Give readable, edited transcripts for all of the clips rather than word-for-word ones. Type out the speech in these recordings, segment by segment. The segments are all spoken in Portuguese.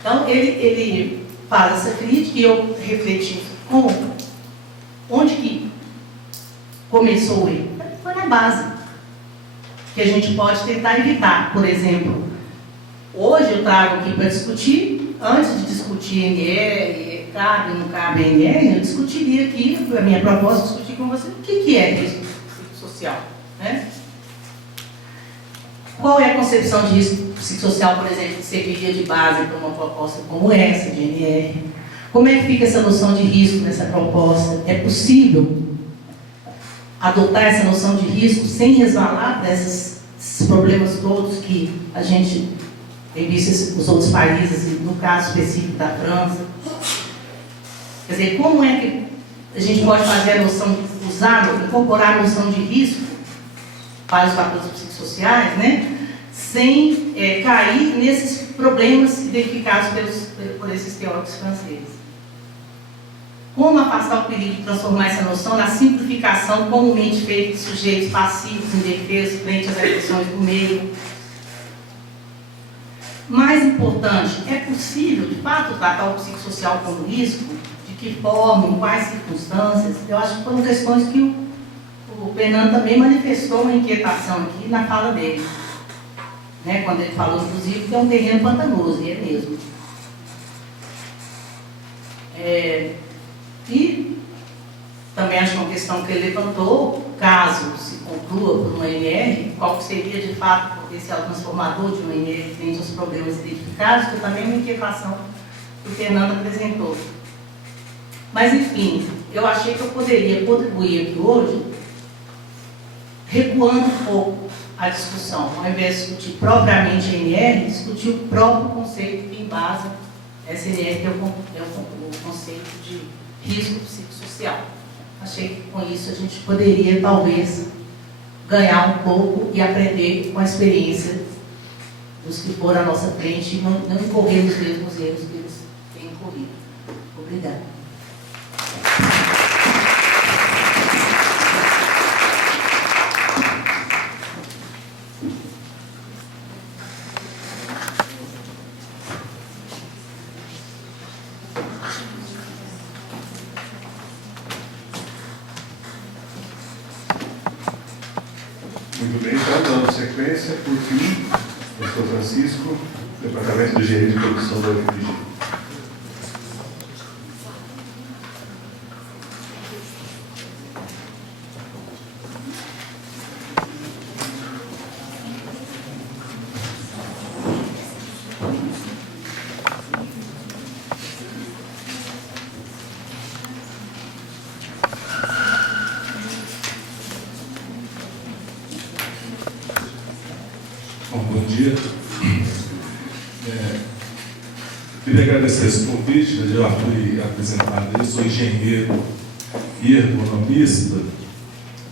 Então, ele faz essa crítica e eu refleti como, onde que começou ele? Foi na base, que a gente pode tentar evitar. Por exemplo, hoje eu trago aqui para discutir, antes de discutir NR, cabe ou não cabe NR, eu discutiria aqui, a minha proposta é discutir com você o que é risco psicossocial, né? Qual é a concepção de risco psicossocial, por exemplo, que serviria de base para uma proposta como essa, de NR? Como é que fica essa noção de risco nessa proposta? É possível adotar essa noção de risco sem resvalar desses problemas todos que a gente tem visto nos outros países, e no caso específico da França? Quer dizer, como é que a gente pode fazer a noção, incorporar a noção de risco para os fatores psicossociais, né? Sem cair nesses problemas identificados por esses teóricos franceses. Como afastar o perigo de transformar essa noção na simplificação comumente feita de sujeitos passivos, indefesos, frente às agressões do meio? Mais importante, é possível, de fato, tratar o psicossocial como risco? De que forma, em quais circunstâncias? Eu acho que foram questões que o Fernando também manifestou uma inquietação aqui na fala dele. Né, quando ele falou, inclusive, que é um terreno pantanoso, e é mesmo. E também acho que uma questão que ele levantou, caso se conclua por uma NR, qual seria de fato o potencial transformador de uma NR frente aos problemas identificados, que também é uma inquietação que o Fernando apresentou. Mas, enfim, eu achei que eu poderia contribuir aqui hoje, recuando um pouco a discussão, ao invés de discutir propriamente a NR, discutir o próprio conceito que embasa essa NR, que é o conceito de risco psicossocial. Achei que com isso a gente poderia, talvez, ganhar um pouco e aprender com a experiência dos que foram à nossa frente e não incorrer nos mesmos erros que eles têm incorrido. Obrigada. Muito bem, então, dando sequência, por fim, professor Francisco, Departamento de Engenharia de Produção da UFMG. Bom dia. Queria agradecer esse convite, eu já fui apresentado, eu sou engenheiro e ergonomista,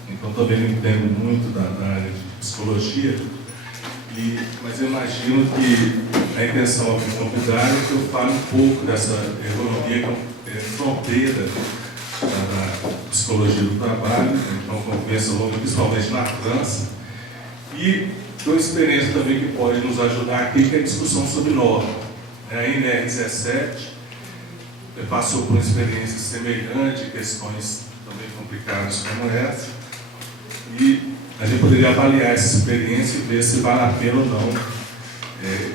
então também não entendo muito da área de psicologia, mas eu imagino que a intenção ao me convidar é que eu fale um pouco dessa ergonomia que é fronteira da psicologia do trabalho, então conheço ao longo, principalmente na França, e uma experiência também que pode nos ajudar aqui, que é a discussão sobre norma. A NR17 passou por uma experiência semelhante, questões também complicadas como essa, e a gente poderia avaliar essa experiência e ver se vale a pena ou não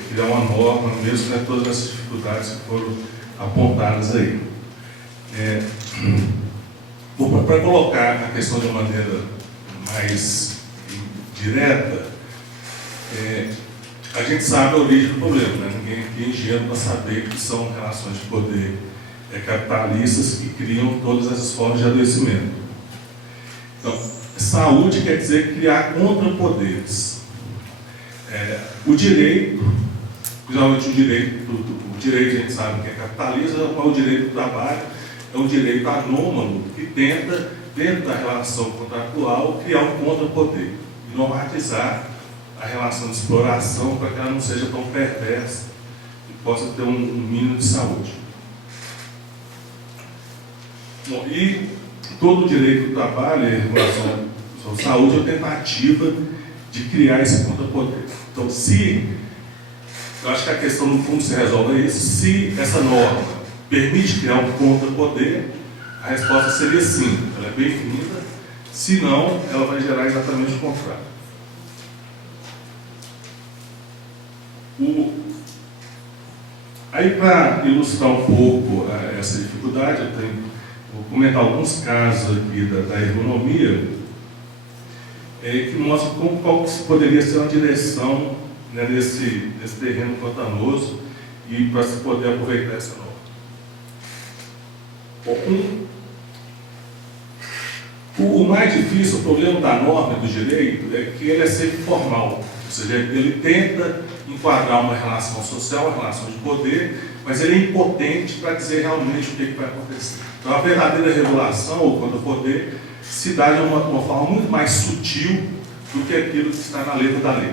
criar uma norma, mesmo com todas as dificuldades que foram apontadas aí. Para colocar a questão de uma maneira mais direta, a gente sabe a origem do problema, né? Ninguém é ingênuo para saber que são relações de poder capitalistas que criam todas essas formas de adoecimento. Então, saúde quer dizer criar contrapoderes. O direito, geralmente o direito a gente sabe que é capitalista, mas o direito do trabalho é um direito anômalo que tenta, dentro da relação contratual, criar um contrapoder e normatizar a relação de exploração para que ela não seja tão perversa e possa ter um mínimo de saúde. Bom, e todo o direito do trabalho em relação à saúde é uma tentativa de criar esse contrapoder. Então, se Eu acho que a questão, no fundo, se resolve é isso. Se essa norma permite criar um contra-poder, a resposta seria sim, ela é bem-vinda. Se não, ela vai gerar exatamente o contrário. Aí, para ilustrar um pouco essa dificuldade, vou comentar alguns casos aqui da ergonomia, que mostram qual poderia ser uma direção, né, nesse terreno pantanoso e para se poder aproveitar essa norma. O mais difícil, o problema da norma e do direito, é que ele é sempre formal, ou seja, ele tenta enquadrar uma relação social, uma relação de poder, mas ele é impotente para dizer realmente o que vai acontecer. Então, a verdadeira regulação, ou contra-poder, se dá de uma forma muito mais sutil do que aquilo que está na letra da lei.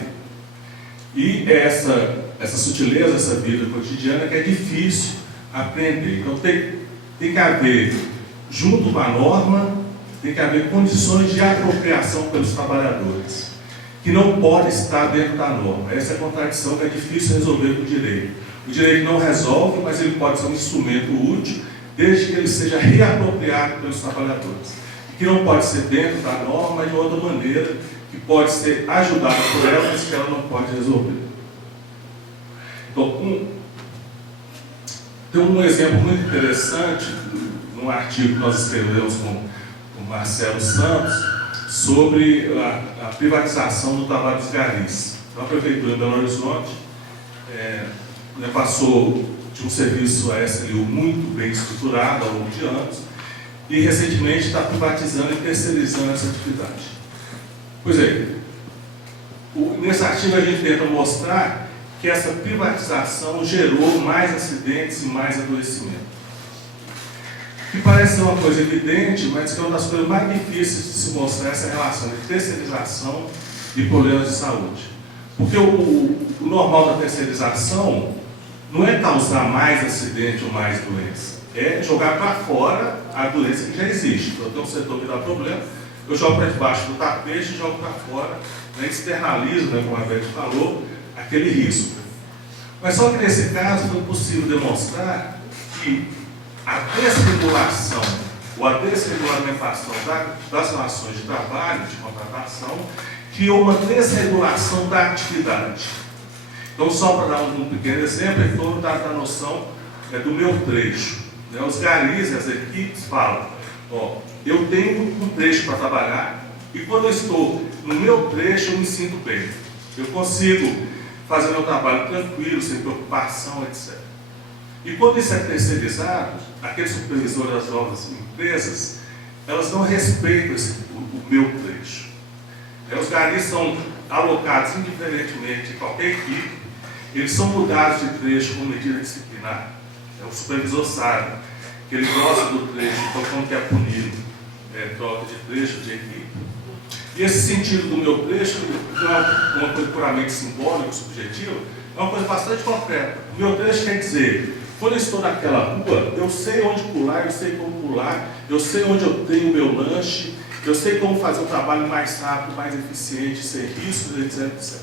E essa sutileza, essa vida cotidiana, que é difícil aprender. Então, tem que haver, junto com a norma, tem que haver condições de apropriação pelos trabalhadores, que não pode estar dentro da norma. Essa é a contradição que é difícil resolver com o direito. O direito não resolve, mas ele pode ser um instrumento útil, desde que ele seja reapropriado pelos trabalhadores. E que não pode ser dentro da norma, mas de outra maneira, que pode ser ajudada por ela, mas que ela não pode resolver. Então, tem um exemplo muito interessante, num artigo que nós escrevemos com o Marcelo Santos, sobre a privatização do trabalho dos garis. Então, a Prefeitura de Belo Horizonte passou de um serviço a SLU muito bem estruturado ao longo de anos e recentemente está privatizando e terceirizando essa atividade. Pois é, nesse artigo a gente tenta mostrar que essa privatização gerou mais acidentes e mais adoecimento. Que parece ser uma coisa evidente, mas que é uma das coisas mais difíceis de se mostrar essa relação de terceirização e problemas de saúde. Porque o normal da terceirização não é causar mais acidente ou mais doença, é jogar para fora a doença que já existe. Então, tem um setor que dá problema, eu jogo para debaixo do tapete e jogo para fora, né, externalizo, né, como a Beth falou, aquele risco. Mas só que nesse caso foi possível demonstrar que a desregulação ou a desregulamentação das relações de trabalho, de contratação, criou uma desregulação da atividade. Então, só para dar um pequeno exemplo, em torno da noção do meu trecho. Né? Os garis, as equipes falam, eu tenho um trecho para trabalhar e quando eu estou no meu trecho eu me sinto bem. Eu consigo fazer meu trabalho tranquilo, sem preocupação, etc. E quando isso é terceirizado, aqueles supervisores das novas empresas, elas não respeitam o meu trecho. Os garis são alocados indiferentemente em qualquer equipe, eles são mudados de trecho com medida disciplinar. O supervisor sabe que ele gosta do trecho, então quando quer punir, troca de trecho, de equipe. E esse sentido do meu trecho não é uma coisa puramente simbólica, subjetiva, é uma coisa bastante concreta. O meu trecho quer dizer, quando eu estou naquela rua, eu sei onde pular, eu sei como pular, eu sei onde eu tenho o meu lanche, eu sei como fazer o trabalho mais rápido, mais eficiente, sem riscos, etc, etc.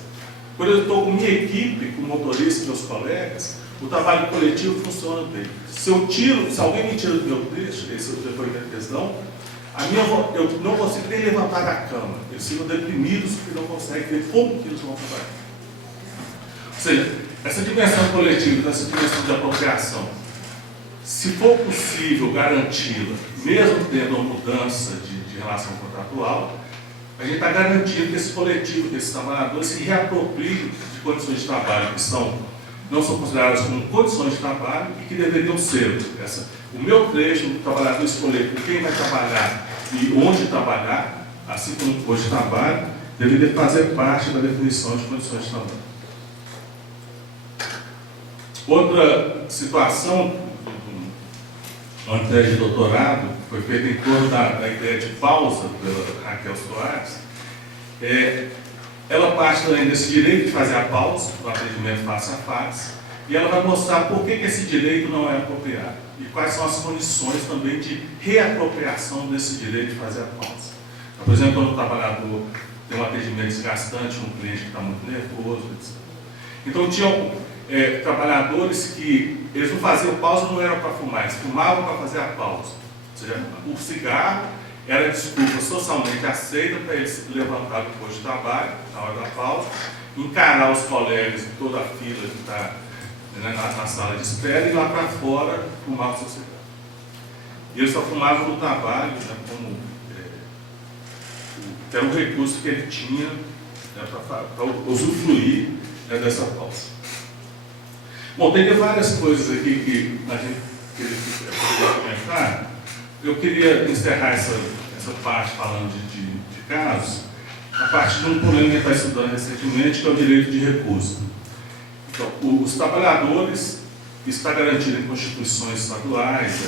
Quando eu estou com minha equipe, com o motorista e meus colegas, o trabalho coletivo funciona bem. Se alguém me tira do meu trecho, esse é o depoimento que eles dão, eu não consigo nem levantar da cama. Eles ficam deprimidos porque não conseguem ver como que eles vão trabalhar. Ou seja, essa dimensão coletiva, essa dimensão de apropriação, se for possível garanti-la, mesmo tendo uma mudança de relação contratual, a gente está garantindo que esse coletivo, que esses trabalhadores se reapropriem de condições de trabalho que não são consideradas como condições de trabalho e que deveriam ser. O meu trecho, o trabalhador escolher com quem vai trabalhar e onde trabalhar, assim como o posto de trabalho, deveria fazer parte da definição de condições de trabalho. Outra situação do tese de doutorado foi feita em torno da ideia de pausa pela Raquel Soares. Ela parte também desse direito de fazer a pausa, do atendimento face a face, e ela vai mostrar por que esse direito não é apropriado e quais são as condições também de reapropriação desse direito de fazer a pausa. Então, por exemplo, quando o trabalhador tem um atendimento desgastante, um cliente que está muito nervoso, etc. Então, trabalhadores que eles não faziam pausa, não era para fumar, eles fumavam para fazer a pausa. Ou seja, o cigarro era a desculpa socialmente aceita para eles se levantar depois do trabalho, na hora da pausa, encarar os colegas de toda a fila que está na sala de espera e lá para fora fumar o seu cigarro. E eles só fumavam no trabalho, era um recurso que ele tinha para usufruir dessa pausa. Bom, tem várias coisas aqui que a gente queria comentar. Eu queria encerrar essa parte falando de casos, a partir de um problema que está estudando recentemente, que é o direito de recusa. Então, os trabalhadores, está garantido em constituições estaduais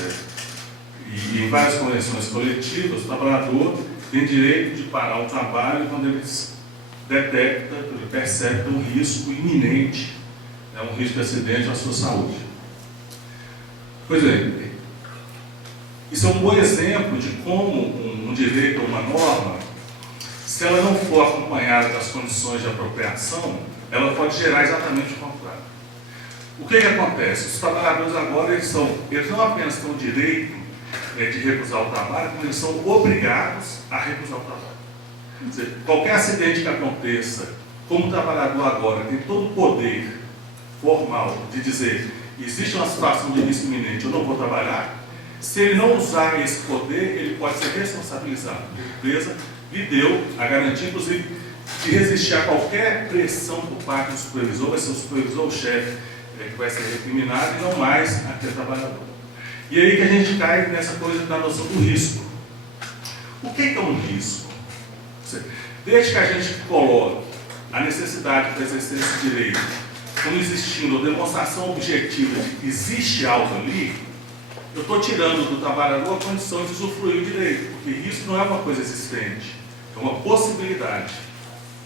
e em várias convenções coletivas, o trabalhador tem direito de parar o trabalho quando ele detecta, ele percebe um risco iminente, um risco de acidente à sua saúde. Pois é, isso é um bom exemplo de como um direito ou uma norma, se ela não for acompanhada das condições de apropriação, ela pode gerar exatamente o contrário. O que acontece? Os trabalhadores agora, eles não apenas têm o direito de recusar o trabalho, como eles são obrigados a recusar o trabalho. Quer dizer, qualquer acidente que aconteça, como o trabalhador agora tem todo o poder formal de dizer, existe uma situação de risco iminente, eu não vou trabalhar, se ele não usar esse poder, ele pode ser responsabilizado. A empresa lhe deu a garantia, inclusive, de resistir a qualquer pressão por parte do supervisor, vai ser o supervisor ou o chefe que vai ser recriminado e não mais aquele trabalhador. E aí que a gente cai nessa coisa da noção do risco. O que é um risco? Desde que a gente coloque a necessidade de exercer esse direito como existindo a demonstração objetiva de que existe algo ali, eu estou tirando do trabalhador a condição de usufruir o direito, porque risco não é uma coisa existente, é uma possibilidade.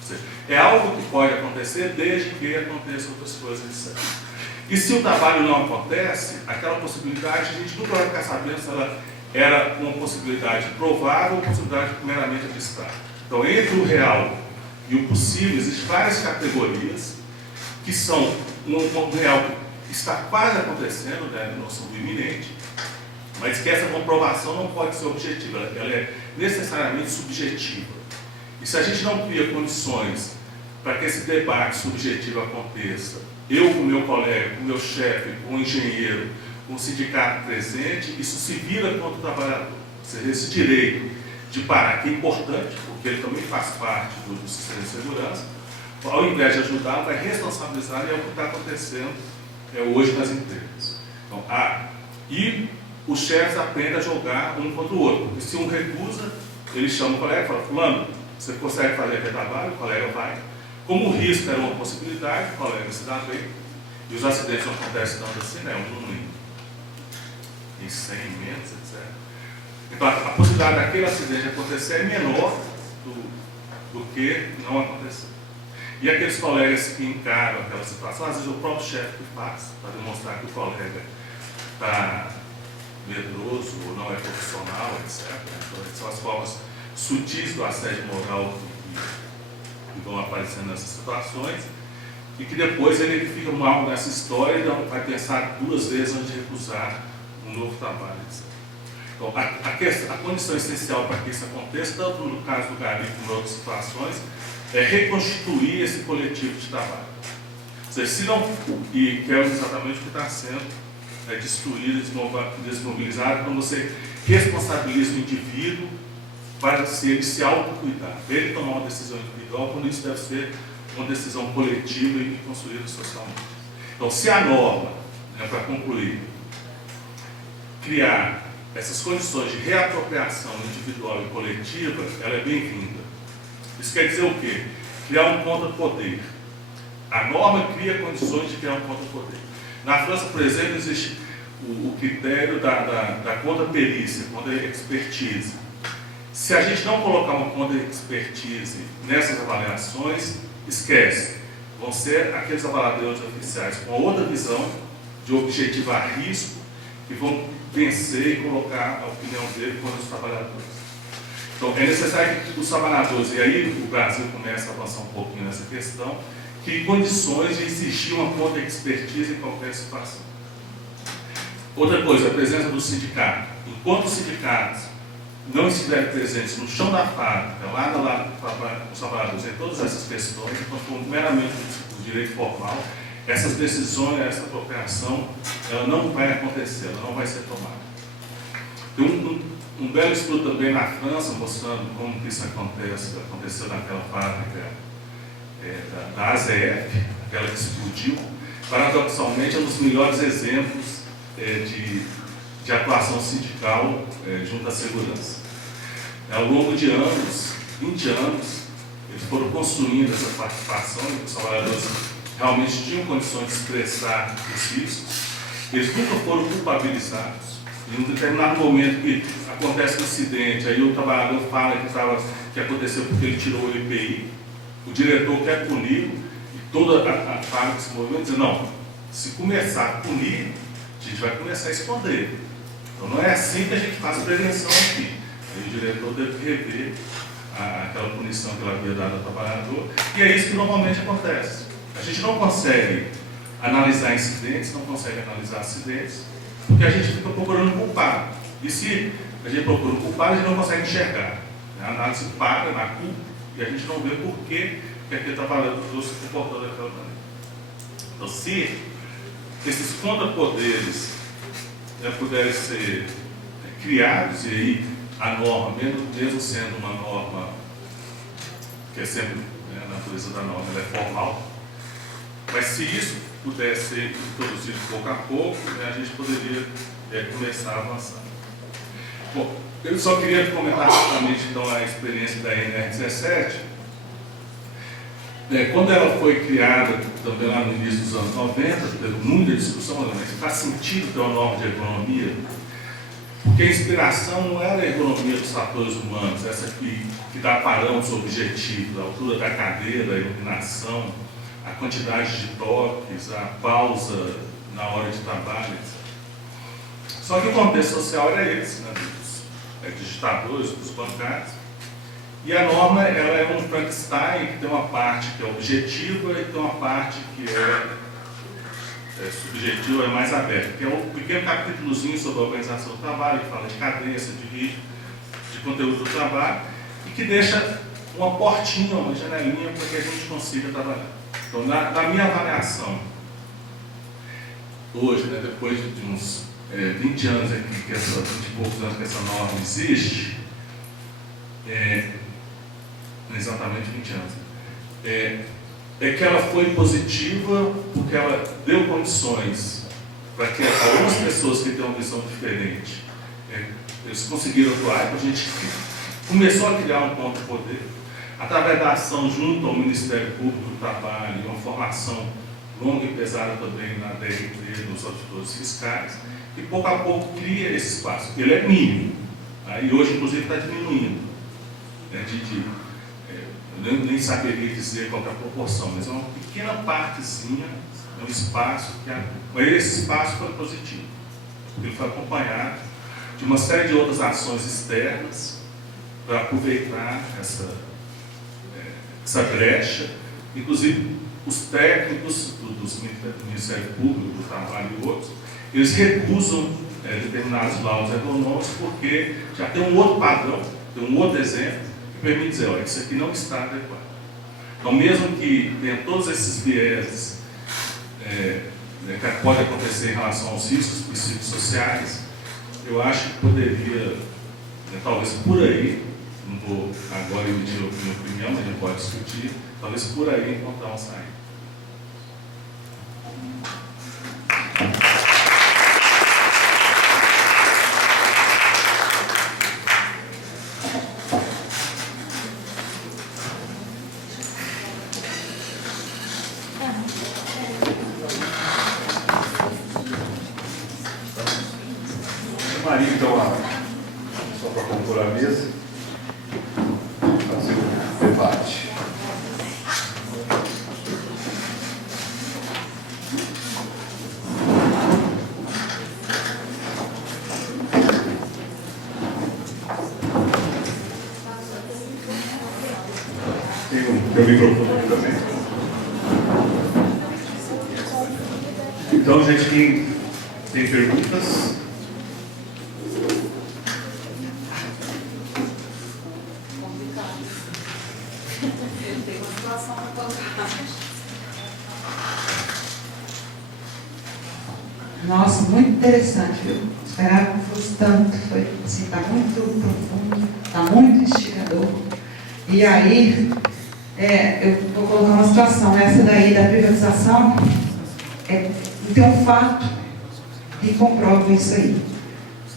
Ou seja, é algo que pode acontecer desde que aconteçam outras coisas. E se o trabalho não acontece, aquela possibilidade, a gente nunca vai ficar sabendo se ela era uma possibilidade provável ou uma possibilidade meramente abstrata. Então, entre o real e o possível, existem várias categorias que são um real que está quase acontecendo, na noção do iminente, mas que essa comprovação não pode ser objetiva, ela é necessariamente subjetiva. E se a gente não cria condições para que esse debate subjetivo aconteça, eu com o meu colega, com o meu chefe, com o engenheiro, com o sindicato presente, isso se vira contra o trabalhador. Ou seja, esse direito de parar, que é importante, porque ele também faz parte do sistema de segurança, ao invés de ajudar, vai responsabilizar, e é o que está acontecendo hoje nas empresas. Então, e os chefes aprendem a jogar um contra o outro, porque se um recusa, ele chama o colega e fala, fulano, você consegue fazer aquele trabalho? O colega vai. Como o risco era uma possibilidade, o colega se dá bem, e os acidentes não acontecem tanto assim, em 100 menos, etc. Então, a possibilidade daquele acidente acontecer é menor do que não acontecer. E aqueles colegas que encaram aquela situação, às vezes o próprio chefe que faz, para demonstrar que o colega está medroso ou não é profissional, etc. Então, são as formas sutis do assédio moral que vão aparecendo nessas situações, e que depois ele fica mal nessa história e vai pensar duas vezes antes de recusar um novo trabalho, etc. Então, a condição essencial para que isso aconteça, tanto no caso do Gabi como em outras situações, é reconstituir esse coletivo de trabalho. Ou seja, se não, e que é exatamente o que está sendo destruído, desmobilizado, quando você responsabiliza o indivíduo para ele se autocuidar, ele tomar uma decisão individual, quando isso deve ser uma decisão coletiva e construída socialmente. Então, se a norma, para concluir, criar essas condições de reapropriação individual e coletiva, ela é bem-vinda. Isso quer dizer o quê? Criar um contrapoder. A norma cria condições de criar um contrapoder. Na França, por exemplo, existe o critério da contra-perícia, contra-expertise. Se a gente não colocar uma contra-expertise nessas avaliações, esquece. Vão ser aqueles avaliadores oficiais com outra visão de objetivar risco que vão vencer e colocar a opinião dele contra os trabalhadores. Então, é necessário que os trabalhadores, e aí o Brasil começa a avançar um pouquinho nessa questão, crie condições de exigir uma conta de expertise em qualquer situação. Outra coisa, a presença do sindicato. Enquanto os sindicatos não estiverem presentes no chão da fábrica, lá do lado dos trabalhadores, em todas essas questões, então for meramente o direito formal, essas decisões, essa apropriação, ela não vai acontecer, ela não vai ser tomada. Tem um belo estudo também na França, mostrando como que isso aconteceu naquela fábrica da AZF, aquela que explodiu. Paradoxalmente, é um dos melhores exemplos de atuação sindical junto à segurança. Ao longo de anos, 20 anos, eles foram construindo essa participação, e os trabalhadores realmente tinham condições de expressar os riscos. Eles nunca foram culpabilizados. Em um determinado momento que acontece um incidente, aí o trabalhador fala que aconteceu porque ele tirou o EPI, o diretor quer punir, e toda a fábrica se moveu e diz, não, se começar a punir, a gente vai começar a esconder. Então não é assim que a gente faz prevenção aqui. Aí o diretor deve rever aquela punição que ele havia dado ao trabalhador, e é isso que normalmente acontece. A gente não consegue analisar incidentes, não consegue analisar acidentes, porque a gente fica procurando culpado. E se a gente procura um culpado, a gente não consegue enxergar. A análise para na culpa e a gente não vê por que aquele trabalhador se comportou daquela maneira. Então, se esses contrapoderes puderem ser criados, e aí a norma, mesmo sendo uma norma que é sempre, a natureza da norma ela é formal, mas se isso puder ser introduzido pouco a pouco, a gente poderia começar a avançar. Bom, eu só queria comentar rapidamente então a experiência da NR17. Quando ela foi criada, também lá no início dos anos 90, teve muita discussão, mas faz sentido ter uma norma de ergonomia, porque a inspiração não era a ergonomia dos fatores humanos, essa que dá parâmetros objetivos, a altura da cadeira, a iluminação, a quantidade de toques, a pausa na hora de trabalho, etc. Só que o contexto social era esse, né, dos digitadores, dos bancários. E a norma ela é um Frankenstein que tem uma parte que é objetiva e tem uma parte que é subjetiva, é mais aberta, que é um pequeno capítulozinho sobre a organização do trabalho, que fala de cadência, de ritmo, de conteúdo do trabalho, e que deixa uma portinha, uma janelinha para que a gente consiga trabalhar. Então, na minha avaliação, hoje, né, depois de uns 20 anos aqui, 20 e poucos anos que essa norma existe, exatamente 20 anos, é que ela foi positiva porque ela deu condições para que algumas pessoas que têm uma visão diferente, eles conseguiram atuar, então a gente começou a criar um ponto de poder, através da ação junto ao Ministério Público do Trabalho, e uma formação longa e pesada também na DRT, nos auditores fiscais, e pouco a pouco cria esse espaço. Ele é mínimo, e hoje inclusive está diminuindo, né, eu nem saberia dizer qual é a proporção, mas é uma pequena partezinha, é um espaço mas esse espaço foi positivo. Ele foi acompanhado de uma série de outras ações externas para aproveitar essa brecha, inclusive os técnicos dos Ministério Público, do Trabalho e outros, eles recusam determinados laudos econômicos porque já tem um outro padrão, tem um outro exemplo, permite dizer, olha, isso aqui não está adequado. Então, mesmo que tenha todos esses vieses que pode acontecer em relação aos riscos psicossociais, eu acho que poderia, talvez por aí, não vou agora emitir a minha opinião, mas a gente pode discutir, talvez por aí encontrar uma saída. Maria, então, só para compor a mesa, fazer o debate. Tem um microfone aqui também. Então, gente, quem tem perguntas? Nossa, muito interessante, viu? Esperava que fosse tanto. Foi assim, está muito profundo, está muito instigador. E aí, eu vou colocar uma situação, essa daí da privatização, tem um fato que comprova isso aí.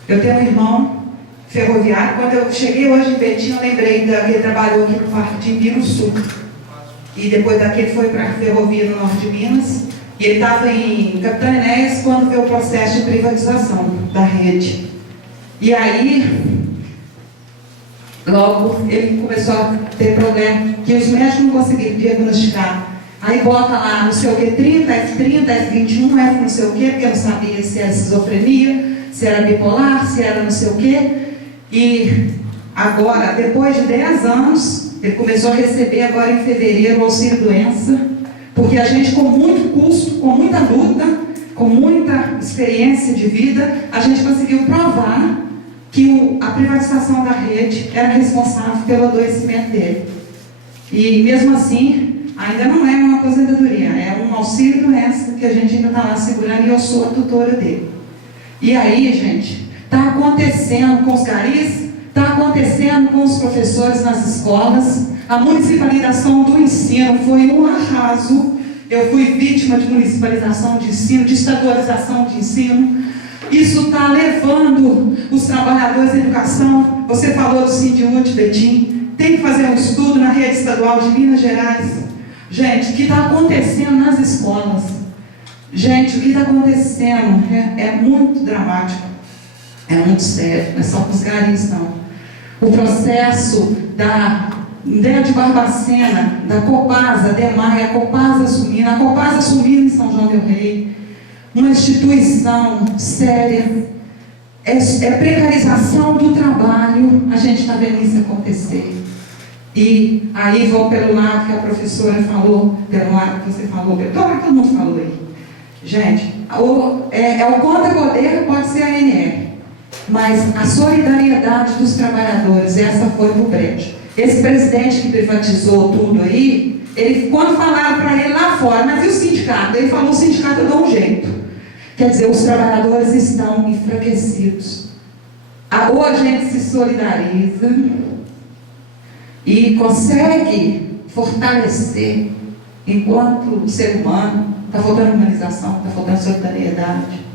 Eu tenho um irmão ferroviário, quando eu cheguei hoje em Betim, eu lembrei que ele trabalhou aqui no Parque de Minas Sul. E depois daqui ele foi para a ferrovia no norte de Minas. E ele estava em Capitão Enéas quando veio o processo de privatização da rede. E aí, logo, ele começou a ter problema, que os médicos não conseguiram diagnosticar. Aí bota lá, não sei o que, 30, F30, F21, F não sei o que, porque não sabia se era esquizofrenia, se era bipolar, se era não sei o que. E agora, depois de 10 anos, ele começou a receber agora em fevereiro o auxílio-doença, porque a gente, com muito custo, com muita luta, com muita experiência de vida, a gente conseguiu provar que a privatização da rede era responsável pelo adoecimento dele. E mesmo assim, ainda não é uma aposentadoria, é um auxílio-doença que a gente ainda está lá segurando e eu sou a tutora dele. E aí, gente, está acontecendo com os garis, está acontecendo com os professores nas escolas. A municipalização do ensino foi um arraso. Eu fui vítima de municipalização de ensino, de estadualização de ensino. Isso está levando os trabalhadores da educação. Você falou do Sindiúte, Betim. Tem que fazer um estudo na rede estadual de Minas Gerais. Gente, o que está acontecendo nas escolas? Gente, o que está acontecendo é muito dramático. É muito sério. Não é só com os garis, não. O processo de Barbacena, da Copasa, DEMAI, a Copasa assumindo em São João del Rei, uma instituição séria, é precarização do trabalho, a gente está vendo isso acontecer. E aí vou pelo lado que a professora falou, pelo lado que você falou, todo mundo falou aí. Gente, o contra-poder pode ser a ANR, mas a solidariedade dos trabalhadores, essa foi pro brejo. Esse presidente que privatizou tudo aí, quando falaram para ele lá fora, mas e o sindicato? Ele falou, o sindicato eu dou um jeito. Quer dizer, os trabalhadores estão enfraquecidos. Ou a gente se solidariza e consegue fortalecer enquanto ser humano. Está faltando humanização, está faltando solidariedade.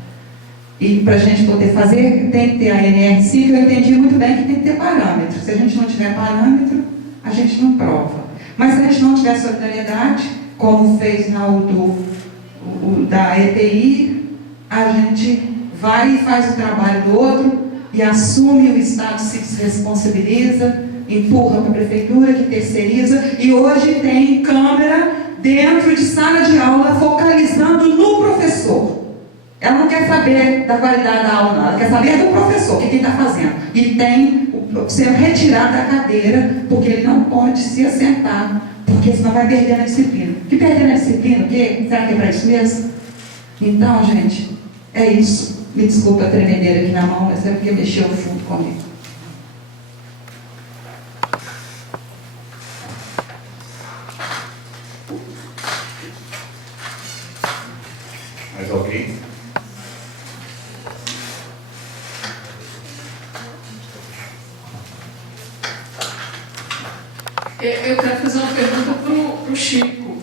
E para a gente poder fazer, tem que ter a ANR, sim, que eu entendi muito bem que tem que ter parâmetro. Se a gente não tiver parâmetro, a gente não prova. Mas se a gente não tiver solidariedade, como fez na da EPI, a gente vai e faz o trabalho do outro e assume, o Estado se responsabiliza, empurra para a prefeitura, que terceiriza, e hoje tem câmera dentro de sala de aula focalizando no professor. Ela não quer saber da qualidade da aula, não. Ela quer saber do professor, o que ele está fazendo. E tem sendo retirado da cadeira, porque ele não pode se assentar, porque senão vai perder a disciplina. Que perder a disciplina, o quê? Será que é para isso mesmo? Então, gente, é isso. Me desculpa a tremedeira aqui na mão, mas é porque mexeu fundo comigo. Mais alguém? Eu quero fazer uma pergunta para o Chico.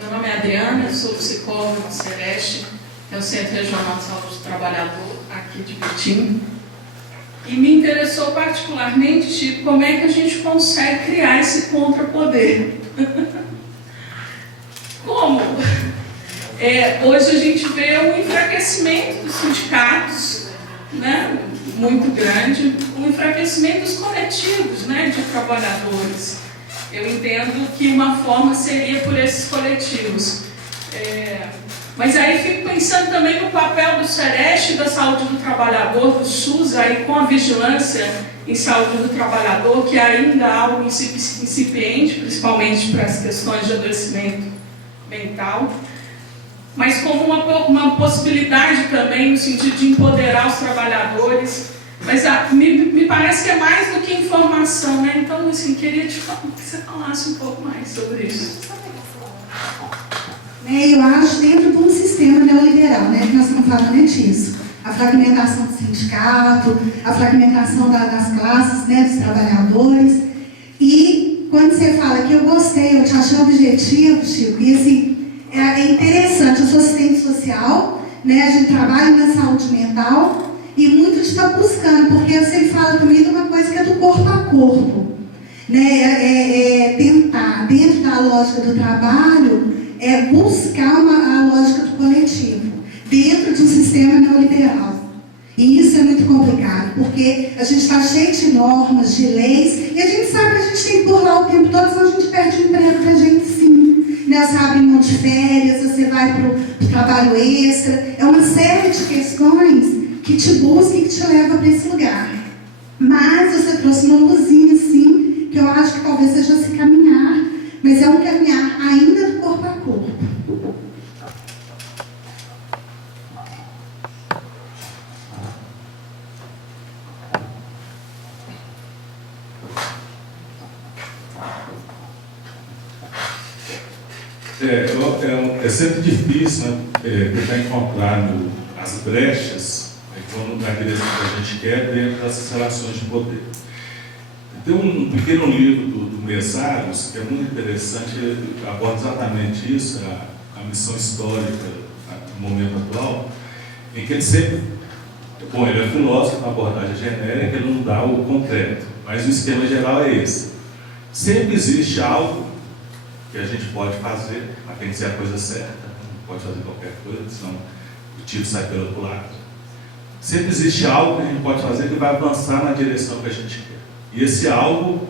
Meu nome é Adriana, eu sou psicóloga do CEREST, é o Centro Regional de Saúde do Trabalhador, aqui de Betim. E me interessou particularmente, Chico, como é que a gente consegue criar esse contrapoder. Como? Hoje a gente vê um enfraquecimento dos sindicatos, né, muito grande, um enfraquecimento dos coletivos, né, de trabalhadores. Eu entendo que uma forma seria por esses coletivos. Mas aí fico pensando também no papel do CEREST, da saúde do trabalhador, do SUS, aí com a vigilância em saúde do trabalhador, que ainda há algo incipiente, principalmente para as questões de adoecimento mental. mas como uma possibilidade também no sentido de empoderar os trabalhadores. Mas me parece que é mais do que informação, né? Então, assim, queria que você falasse um pouco mais sobre isso. Eu acho, dentro de um sistema neoliberal, né, que nós estamos falando disso, a fragmentação do sindicato, a fragmentação das classes, né, dos trabalhadores. E quando você fala que eu gostei, eu te achei objetivo, Chico, e assim, é interessante, eu sou assistente social, né, a gente trabalha na saúde mental, e muito está buscando, porque você fala também de uma coisa que é do corpo a corpo, né, tentar, dentro da lógica do trabalho, buscar a lógica do coletivo, dentro de um sistema neoliberal. E isso é muito complicado, porque a gente está cheio de normas, de leis, e a gente sabe que a gente tem que burlar o tempo todo, senão a gente perde o emprego para a gente sim. Né? Você abre mão de férias, você vai para o trabalho extra, é uma série de questões que te busca e que te leva para esse lugar. Mas você trouxe uma luzinha, sim, que eu acho que talvez seja esse caminhar, mas é um caminhar ainda do corpo a corpo. É sempre difícil, né, tentar encontrar as brechas, quando na direção que a gente quer, dentro dessas relações de poder. Tem um pequeno livro do Mesaros, que é muito interessante, ele aborda exatamente isso, a missão histórica no momento atual, em que ele sempre, bom, ele é filósofo, uma abordagem genérica, ele não dá o concreto, mas o esquema geral é esse. Sempre existe algo que a gente pode fazer, mas tem que ser a coisa certa, não pode fazer qualquer coisa, senão o tiro sai pelo outro lado. Sempre existe algo que a gente pode fazer que vai avançar na direção que a gente quer. E esse algo,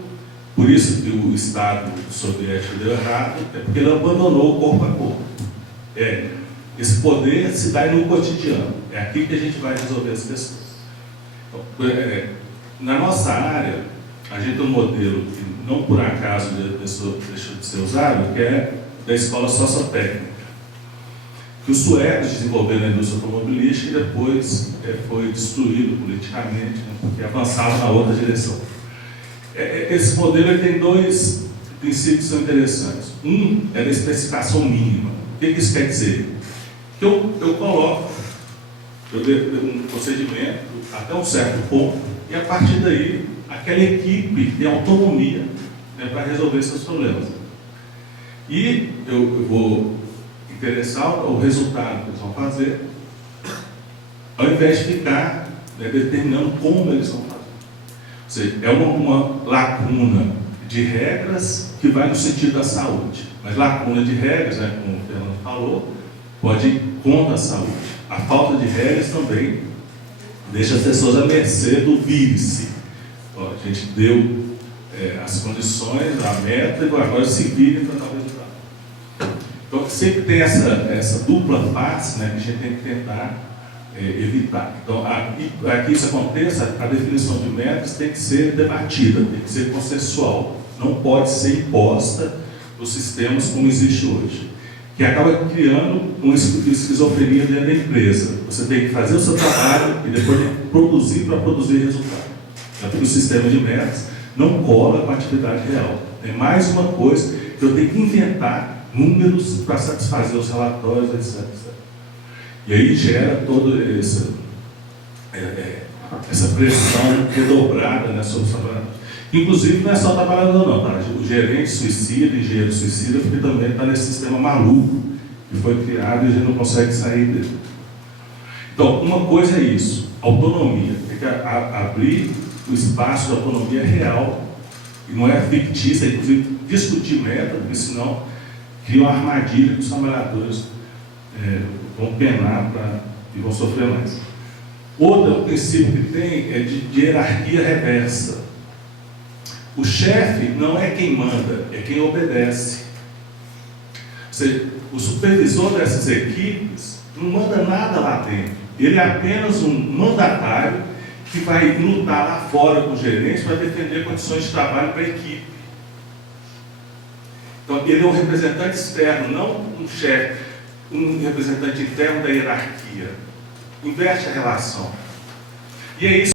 por isso que o Estado soviético deu errado, é porque ele abandonou o corpo a corpo. Esse poder se dá no cotidiano. É aqui que a gente vai resolver as questões. Então, na nossa área, a gente tem um modelo que não por acaso deixou de ser usado, que é da escola sociotécnica, que os suecos desenvolveram na indústria automobilística e depois foi destruído politicamente, né, porque avançava na outra direção. Esse modelo tem dois princípios que são interessantes. Um é da especificação mínima. O que isso quer dizer? Que eu coloco um procedimento até um certo ponto e a partir daí aquela equipe tem autonomia, né, para resolver seus problemas. E eu vou interessar o resultado que eles vão fazer, ao invés de ficar, né, determinando como eles vão fazer. Ou seja, é uma lacuna de regras que vai no sentido da saúde. Mas lacuna de regras, né, como o Fernando falou, pode ir contra a saúde. A falta de regras também deixa as pessoas à mercê do vire-se. A gente deu as condições, a meta, e agora se virem para dar o resultado. Então, sempre tem essa dupla face, né, que a gente tem que tentar evitar. Então, para que isso aconteça, a definição de metas tem que ser debatida, tem que ser consensual. Não pode ser imposta nos sistemas como existe hoje, que acaba criando uma esquizofrenia dentro da empresa. Você tem que fazer o seu trabalho e depois tem que produzir para produzir resultado. Porque o sistema de metas não cola com a atividade real. É mais uma coisa que eu tenho que inventar números para satisfazer os relatórios, etc. E aí gera toda essa pressão redobrada, né, sobre os trabalhadores. Inclusive, não é só o trabalhador, não. Tá? O gerente suicida, engenheiro suicida, porque também está nesse sistema maluco que foi criado e a gente não consegue sair dele. Então, uma coisa é isso, autonomia. Tem que abrir o espaço da autonomia real, e não é fictícia, inclusive discutir meta, porque senão cria uma armadilha que os trabalhadores vão penar e vão sofrer mais. Outro princípio que tem é de hierarquia reversa. O chefe não é quem manda, é quem obedece. Ou seja, o supervisor dessas equipes não manda nada lá dentro. Ele é apenas um mandatário que vai lutar lá fora com os gerentes para defender condições de trabalho para a equipe. Então, ele é um representante externo, não um chefe. um representante interno da hierarquia. Inverte a relação. E é isso